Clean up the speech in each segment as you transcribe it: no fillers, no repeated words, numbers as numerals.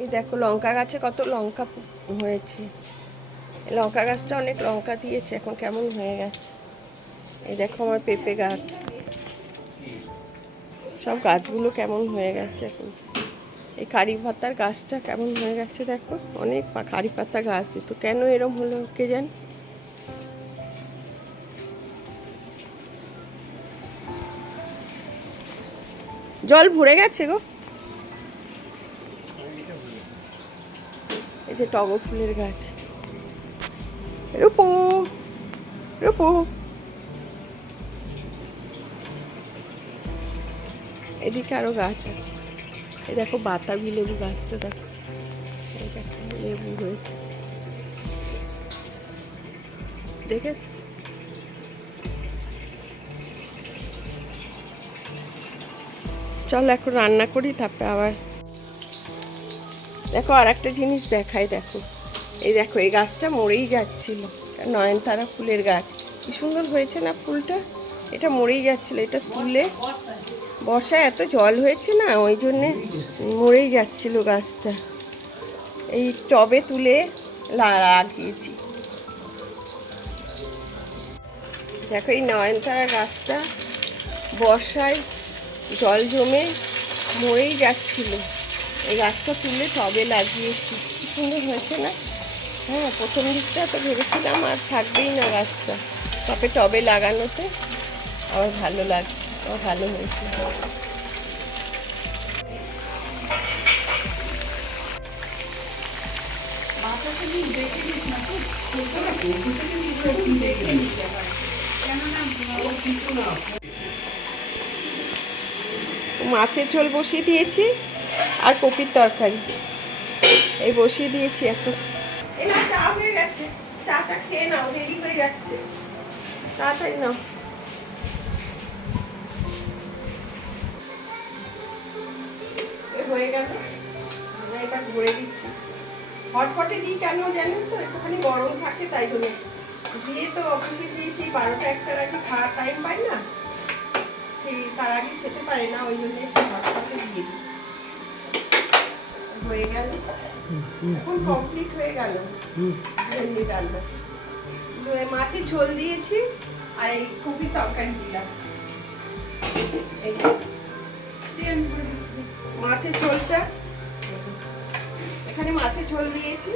এই দেখো লঙ্কা গাছে কত লঙ্কা হয়েছে। এই লঙ্কা গাছটা অনেক লঙ্কা দিয়েছে, এখন কেমন হয়ে গেছে। এই দেখো আমার পেঁপে গাছ, সব গাছগুলো কেমন হয়ে গেছে এখন। এই কারি পাতার গাছটা কেমন হয়ে গেছে দেখো, অনেক কারি পাতা গাছ দিত, কেন এরম হলো কে জানে। জল ভরে গেছে গো। এই যে টগর ফুলের গাছ, রূপু রূপু। এদিকে আরো গাছ আছে। এই দেখো বাতাবি লেবু গাছটা দেখো, এই দেখো লেবু হয়েছে দেখে। চল এখন রান্না করি, তারপরে আবার দেখো আর একটা জিনিস দেখাই। দেখো এই দেখো এই গাছটা মরেই যাচ্ছিল, নয়নতারা ফুলের গাছ, কি সুন্দর হয়েছে না ফুলটা। এটা মরেই যাচ্ছিল, এটা তুলে, বর্ষায় এত জল হয়েছে না ওই জন্যে মরেই যাচ্ছিল গাছটা। এই টবে তুলে লাগিয়েছি। দেখো এই নয়নতারা গাছটা বর্ষায় জল জমে মরেই যাচ্ছিল, এই গাছটা তুলে টবে লাগিয়েছি, কি সুন্দর হয়েছে না। হ্যাঁ, প্রথম দিকটা তো ভেবেছিলাম আর থাকবেই না গাছটা, তবে টবে লাগানোতে আমার ভালো লাগছে, আমার ভালো হয়েছে। মাছের ঝোল বসিয়ে দিয়েছি আর কপির তরকারি এই বসিয়ে দিয়েছি এখন। এই না, চা হয়ে গেছে, চাটা খেয়ে নাও, দেরি হয়ে যাচ্ছে, তাড়াতাড়ি নাও। হয়ে গেল, এটা ভরে দিচ্ছি। হটপটে দিই কেন জানেন তো, একটুখানি গরম থাকে তাই জন্য। দিয়ে তো অফিসে গিয়ে সেই 12টা 1টার আগে খাওয়ার টাইম পাই না, সেই তার আগে খেতে পারে না, ওই জন্য একটু হটপটে দিয়ে দিই। হয়ে গেল, এখন কমপ্লিট হয়ে গেল ভেন্ডি রান্না। মাছের ঝোল দিয়েছি আর এই কপি তরকারি দিলাম। এই মাছের ঝোলটা, এখানে মাছের ঝোল দিয়েছি,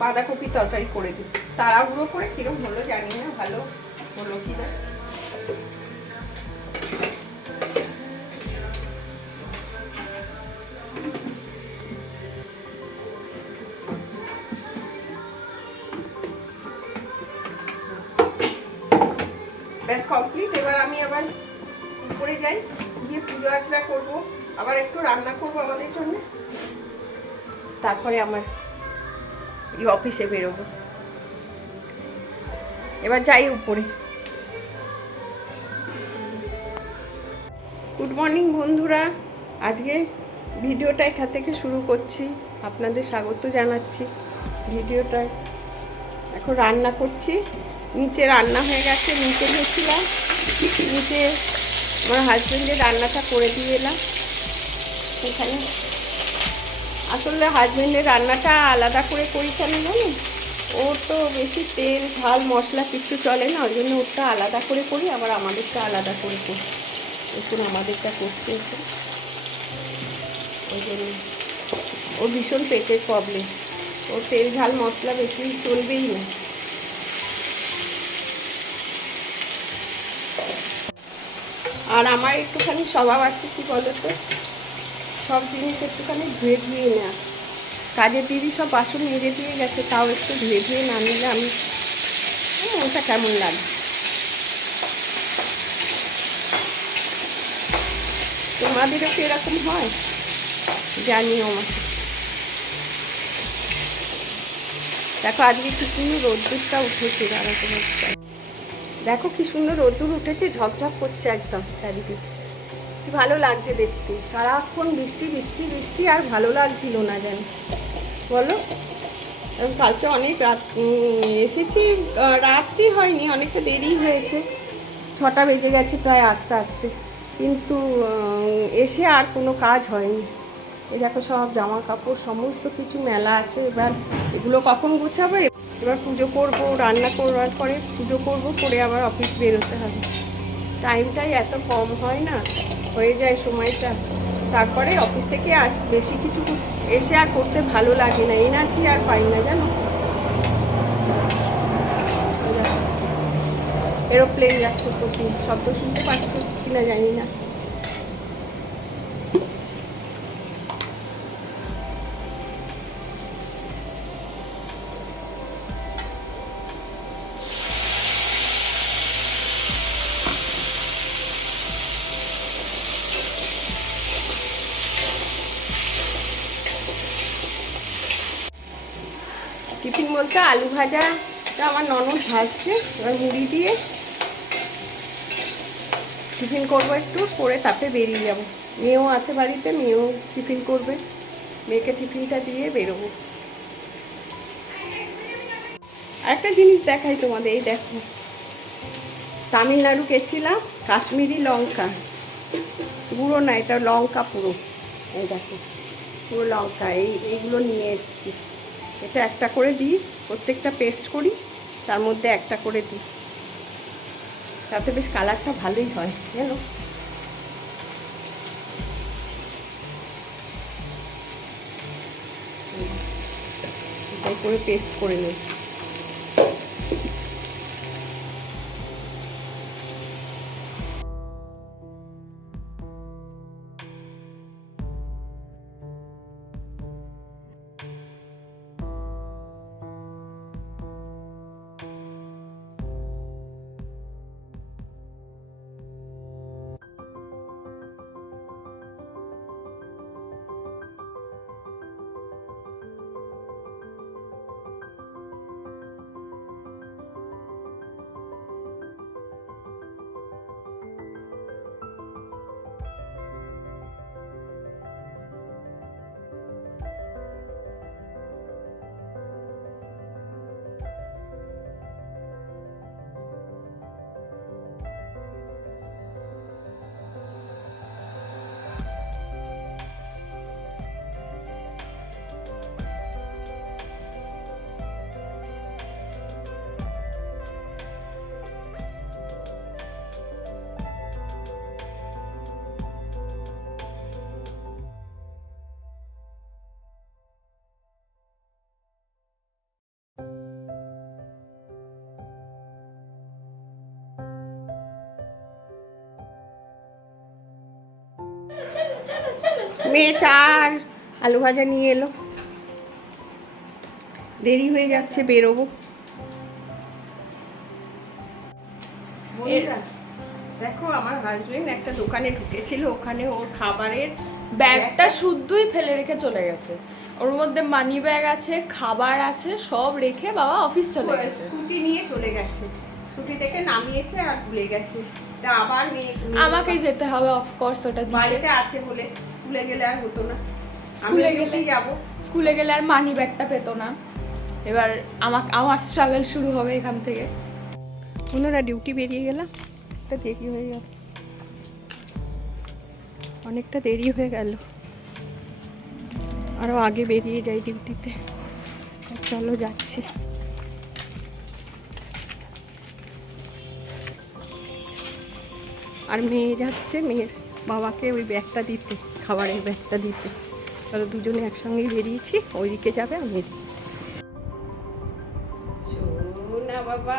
বাঁধাকপি তরকারি করে দিই তাড়াহুড়ো করে, কিরম হলো জানি না, ভালো হলো কি না। ব্যাস কমপ্লিট। এবার আমি আবার উপরে যাই, গিয়ে পুজো আচরা করবো, আবার একটু রান্না করবো আমাদের জন্য, তারপরে আমার এই অফিসে বেরোবো। এবার যাই উপরে। গুড মর্নিং বন্ধুরা, আজকে ভিডিওটা এখান থেকে শুরু করছি, আপনাদের স্বাগত জানাচ্ছি ভিডিওটায়। এখন রান্না করছি, নিচে রান্না হয়ে গেছে, নিচে গেছিলাম, নিচে আমার হাজব্যান্ডের রান্নাটা করে দিয়ে এলাম এখানে। আসলে হাজব্যান্ডের রান্নাটা আলাদা করে করি কেন জানেন, ওর তো বেশি তেল ঝাল মশলা কিছু চলে না, ওই জন্য ওরটা আলাদা করে করি, আবার আমাদেরটা আলাদা করে করি। এখন আমাদেরটা করতে হচ্ছে, ওই জন্য ওর ভীষণ পেটের প্রবলেম, ওর তেল ঝাল মশলা বেশি চলবেই না। আর আমার একটুখানি স্বভাব আছে কি বলতো, সব জিনিস একটুখানি ধুয়ে ধুয়ে নেওয়া। কাজের দিদি সব বাসন মেজে দিয়ে গেছে, তাও একটু ধুয়ে ধুয়ে না নিলে আমি ওটা কেমন লাগে। তোমাদেরও কি এরকম হয় জানিও আমাকে। দেখো আজকে কি সুন্দর রোদ্দুরটা উঠেছে, দাঁড়া তোমার দেখো কি সুন্দর রোদ্দুর উঠেছে, ঝকঝক করছে একদম চারিদিকে, কি ভালো লাগছে দেখতে। সারাক্ষণ বৃষ্টি বৃষ্টি বৃষ্টি, আর ভালো লাগছিল না জানি বলো। কালকে অনেক রাত এসেছি, রাতই হয়নি, অনেকটা দেরি হয়েছে, 6টা বেজে গেছে প্রায় আসতে আসতে, কিন্তু এসে আর কোনো কাজ হয়নি, এই দেখো সব জামা কাপড় সমস্ত কিছু মেলা আছে। এবার এগুলো কখন গুছাবো? এবার পুজো করবো, রান্না করবার পরে পুজো করবো, করে আবার অফিস বেরোতে হবে। টাইমটাই এত কম হয় না, হয়ে যায় সময়টা। তারপরে অফিস থেকে বেশি কিছু এসে আর করতে ভালো লাগে না, এনার্জি আর পাই না জানো। এরোপ্লেন যাচ্ছে, প্রতি শব্দ শুনতে পাচ্ছ কিনা জানি না। টিফিন বলতে আলু ভাজাটা আমার ননদ ভাজছে, এবার মুড়ি দিয়ে টিফিন করবো একটু, করে তারপরে বেরিয়ে যাব। মেয়েও আছে বাড়িতে, মেয়েও টিফিন করবে, মেয়েকে টিফিনটা দিয়ে বেরোবো। আরেকটা জিনিস দেখাই তোমাদের, এই দেখো তামিলনাড়ু গেছিলাম, কাশ্মীরি লঙ্কা, গুঁড়ো না এটা লঙ্কা পুরো, এই দেখো পুরো লঙ্কা, এইগুলো নিয়ে এসেছি। এটা একটা করে দিই, প্রত্যেকটা পেস্ট করি, তার মধ্যে একটা করে দিই, তাতে বেশ কালারটা ভালোই হয় জানো। এটাই করে পেস্ট করে নেই। মেয়ে চার আলু ভাজা নিয়ে এলো, দেরি হয়ে যাচ্ছে, বেরোবো। দেখো আমার হাজবেন্ড একটা দোকানে ঢুকেছিল, ওখানে ওর খাবারের ব্যাগটা শুদ্ধই ফেলে রেখে চলে গেছে। ওর মধ্যে মানি ব্যাগ আছে, খাবার আছে, সব রেখে বাবা অফিস চলে গেছে। স্কুটি নিয়ে চলে গেছে, স্কুটি থেকে নামিয়েছে আর ভুলে গেছে। তা আবার আমাকেই যেতে হবে অফকোর্স, ওটা বাড়িতে আছে বলে, স্কুলে গেলে আর হতো না। স্কুলে গেলে যাবো, স্কুলে গেলে আর মানি ব্যাগটা পেতো না। এবার আমার স্ট্রাগল শুরু হবে এখান থেকে। বন্ধুরা ডিউটি বেরিয়ে গেলাম, একটা দেরি হয়ে গেল, অনেকটা দেরি হয়ে গেল, আরও আগে বেরিয়ে যাই ডিউটিতে। চলো যাচ্ছি। আর মেয়ে যাচ্ছে, মেয়ের বাবাকে ওই ব্যাগটা দিতে, খাবারের ব্যাগটা দিতে। তাহলে দুজনে একসঙ্গেই বেরিয়েছি, ওইদিকে যাবে আমি। শোনা বাবা,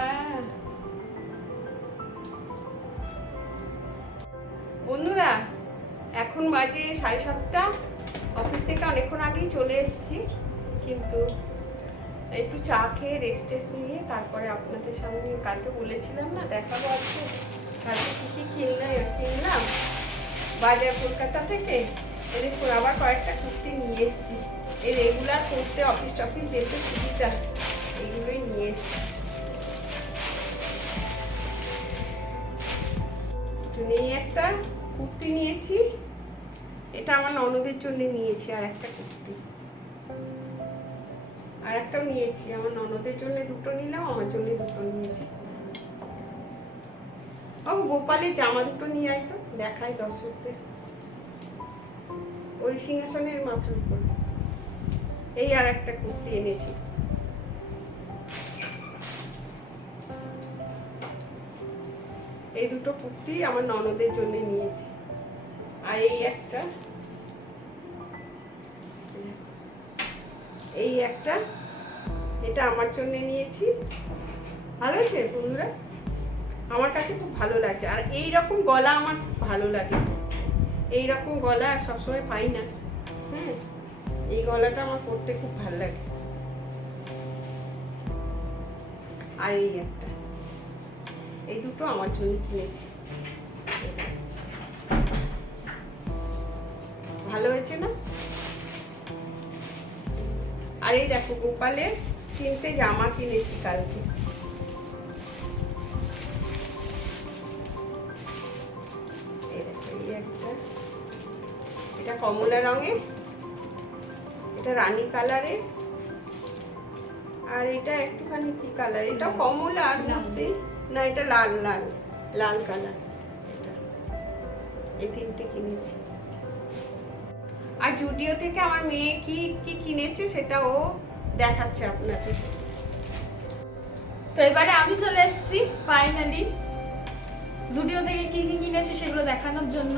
বন্ধুরা এখন বাজে 7:30, অফিস থেকে অনেকক্ষণ আগেই চলে এসেছি, কিন্তু একটু চা খেয়ে রেস্ট নিয়ে তারপরে আপনাদের সামনে, কালকে বলেছিলাম না দেখাবো আজকে, কালকে কী কী কিনলাম বাজার কলকাতা থেকে। দেখুন আবার কয়েকটা কুর্তি নিয়ে এসেছি, এই রেগুলার করতে অফিস টফিস যেতে সুবিধা, এইগুলোই নিয়ে এসেছি। এই একটা কুর্তি নিয়েছি, এটা আমার ননদের জন্য নিয়েছি, আর একটা কুর্তি, আর একটাও নিয়েছি, আমার ননদের জন্য দুটো নিলাম, আমার জন্য দুটো নিয়েছি। ও গোপালের জামা দুটো নিয়ে আয় তো, দেখাই দর্শকদের। ওই সিংহাসনের মাথার উপরে। এই আর একটা কুর্তি এনেছি। এই দুটো কুর্তি আমার ননদের জন্য নিয়েছি। আর এই একটা, এটা আমার জন্য নিয়েছি। ভালো হয়েছে বন্ধুরা, আমার কাছে খুব ভালো লাগছে। আর এই রকম গলা আমার খুব ভালো লাগে। এই রকম গলা সবসময় পাই না। হ্যাঁ, এই গলাটা আমার পরতে খুব ভালো লাগে। আর এই একটা, এই দুটো আমার জন্য কিনেছি। ভালো হয়েছে না? আর এই দেখো, গোপালের 3টে জামা কিনেছি কালকে। এই দেখো, এই একটা, এটা কমলা রঙের, এটা রানী কালারের, আর এটা একটুখানি কি কালার, এটা কমলা আর মধ্যে না, এটা লাল লাল লাল কালার। এটা এই 3টে কিনেছি। আর জুডিও থেকে আমার মেয়ে কি কি কিনেছে সেটা ও দেখাচ্ছে আপনাদের। তো এবারে আমি চলে এসেছি ফাইনালি জুডিও থেকে কি কি কিনেছি সেগুলো দেখানোর জন্য,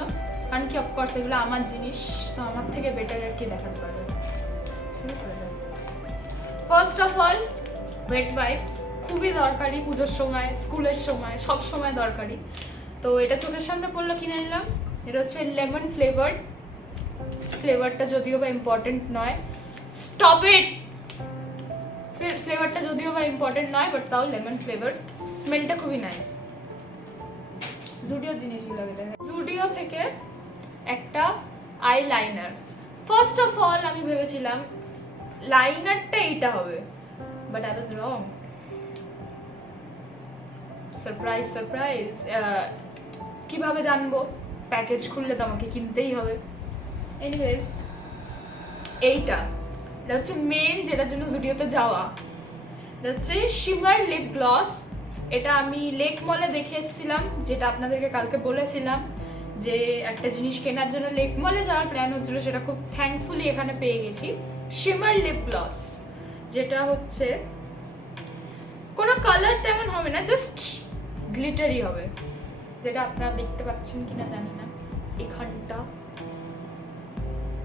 কারণ কি অফকোর্স এগুলো আমার জিনিস, তো আমার থেকে বেটার আর কি দেখাতে পারবে। শুরু করা যাক। First of all wet wipes, খুবই দরকারি পুজোর সময়, স্কুলের সময়, সব সময় দরকারি। তো এটা চোখের সামনে পড়লো, কিনে নিলাম। এটা হচ্ছে লেমন ফ্লেভার। ফ্লেভারটা যদিও বা ইম্পর্টেন্ট নয়, স্টপ ইট। ফ্লেভারটা যদিও বা ইম্পর্টেন্ট নয়, বাট তাও লেমন ফ্লেভার। স্মেলটা খুবই নাইস। জুডিও জিনিসগুলো দেখে, জুডিও থেকে একটা I liner. First of all আমি ভেবেছিলাম লাইনারটা এইটা হবে, but I was wrong. Surprise surprise. কিভাবে জানবো? প্যাকেজ খুললে তো আমাকে কিনতেই হবে। এনিওয়েজ, এটা হচ্ছে মেন যেটার জন্য জুডিওতে যাওয়া। এটা হচ্ছে শিমার লিপ গ্লস। এটা আমি লেক মলে দেখে এসেছিলাম, যেটা আপনাদেরকে কালকে বলেছিলাম যে একটা জিনিস কেনার জন্য লেক মলে যাওয়ার প্ল্যান হচ্ছিল, সেটা খুব থ্যাঙ্কফুলি এখানে পেয়ে গেছি। শিমার লিপ গ্লস, যেটা হচ্ছে কোনো কালার তেমন হবে না, জাস্ট গ্লিটারি হবে। যেটা আপনারা দেখতে পাচ্ছেন কিনা জানি না, এখানটা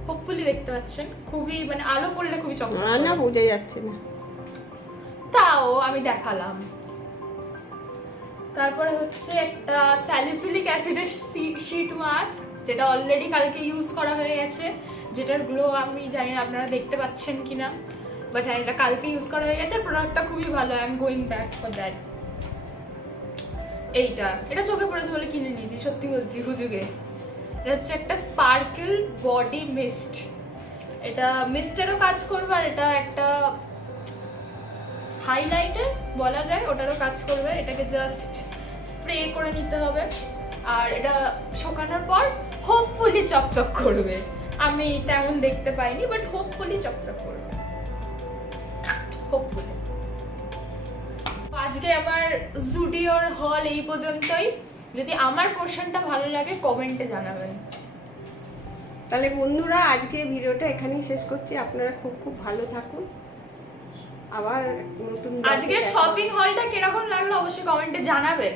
হোপফুলি দেখতে পাচ্ছেন। খুবই মানে আলো পড়লে খুবই চকচক না, বোঝা যাচ্ছে না, তাও আমি দেখালাম। তারপরে হচ্ছে একটা স্যালিসিলিক অ্যাসিডের শীট মাস্ক, যেটা অলরেডি কালকে ইউজ করা হয়ে গেছে, যেটার গ্লো আমি জানি না আপনারা দেখতে পাচ্ছেন কিনা, বাট হ্যাঁ এটা কালকে ইউজ করা হয়ে গেছে। প্রোডাক্টটা খুবই ভালো, I am going back for that. এটা চোখে পড়েছে বলে কিনে নিয়েছি, সত্যি বলছি হুজুগে। এটা হচ্ছে একটা স্পার্কেল বডি মিস্ট। এটা মিস্টেরও কাজ করবে, আর এটা একটা হাইলাইটার বলা যায়, ওটারও কাজ করবে। এটাকে জাস্ট স্প্রে করে নিতে হবে, আর এটা শুকানোর পর হোপফুলি চকচক করবে। আমি তেমন দেখতে পাইনি, বাট হোপফুলি চকচক করবে, হোপফুলি। আজকে আমার জুডিওর হল এই পর্যন্তই। যদি আমার পোর্শনটা ভালো লাগে কমেন্টে জানাবেন। তাহলে বন্ধুরা আজকে ভিডিওটা এখানেই শেষ করছি। আপনারা খুব খুব ভালো থাকুন। আবার নতুন আজকে শপিং হলটা কিরকম লাগলো অবশ্যই কমেন্টে জানাবেন।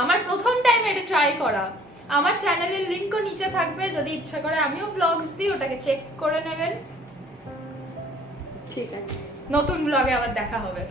আমার প্রথম টাইম এটা ট্রাই করা। আমার চ্যানেলের লিংকও নিচে থাকবে, যদি ইচ্ছা করে আমিও ব্লগস দিই, ওটাকে চেক করে নেবেন। ঠিক আছে, নতুন ব্লগে আবার দেখা হবে।